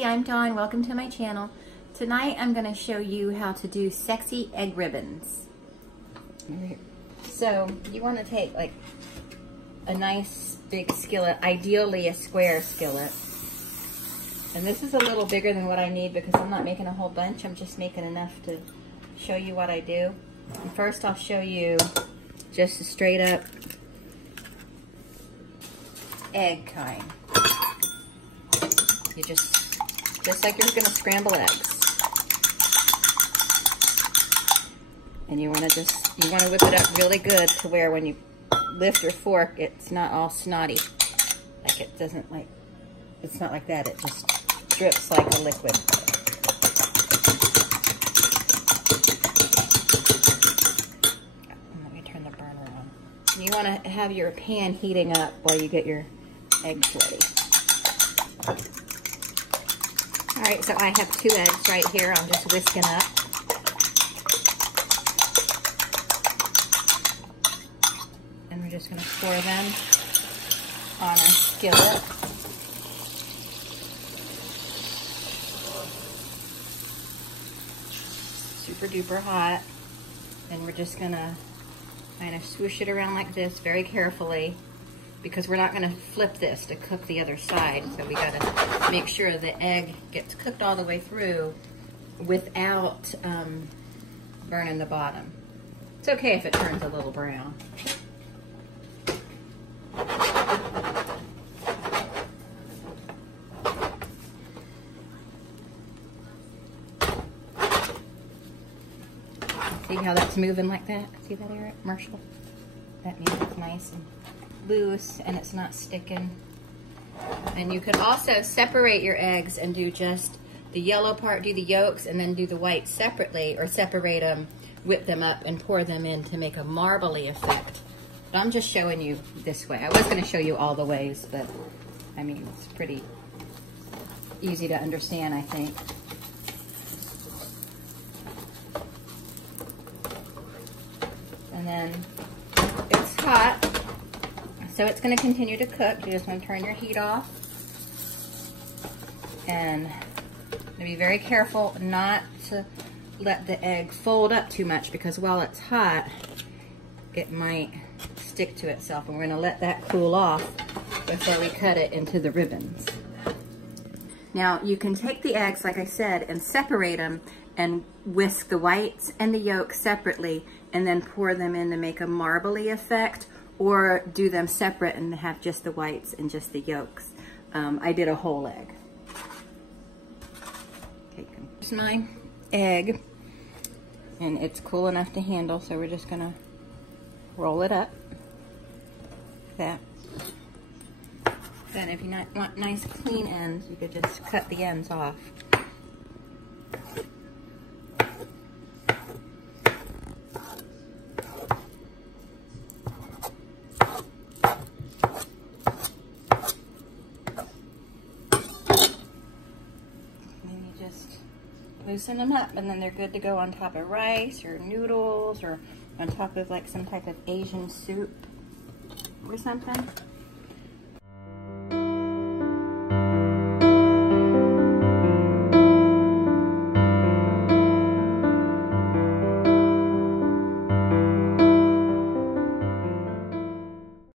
Hey, I'm Dawn. Welcome to my channel. Tonight I'm going to show you how to do sexy egg ribbons. So you want to take like a nice big skillet, ideally a square skillet. And this is a little bigger than what I need because I'm not making a whole bunch. I'm just making enough to show you what I do. And first I'll show you just a straight up egg kind. You just like you're gonna scramble eggs. And you wanna whip it up really good to where when you lift your fork, it's not all snotty. Like it doesn't like, it's not like that, it just drips like a liquid. Let me turn the burner on. You wanna have your pan heating up while you get your eggs ready. All right, so I have 2 eggs right here. I'm just whisking up. And we're just gonna pour them on our skillet. Super duper hot. And we're just gonna kind of swoosh it around like this very carefully, because we're not gonna flip this to cook the other side. So we gotta make sure the egg gets cooked all the way through without burning the bottom. It's okay if it turns a little brown. See how that's moving like that? See that, Eric? Marshall? That means it's nice and loose and it's not sticking. And you could also separate your eggs and do just the yellow part, do the yolks, and then do the whites separately, or separate them, whip them up, and pour them in to make a marbly effect. But I'm just showing you this way. I was going to show you all the ways, but I mean, it's pretty easy to understand, I think. And then it's hot, so it's going to continue to cook. You just want to turn your heat off and be very careful not to let the egg fold up too much, because while it's hot, it might stick to itself. And we're going to let that cool off before we cut it into the ribbons. Now, you can take the eggs, like I said, and separate them and whisk the whites and the yolks separately, and then pour them in to make a marbly effect, or do them separate and have just the whites and just the yolks. I did a whole egg. Okay, here's my egg, and it's cool enough to handle, so we're just gonna roll it up like that. Then if you want nice clean ends, you could just cut the ends off. Loosen them up, and then they're good to go on top of rice or noodles, or on top of like some type of Asian soup or something.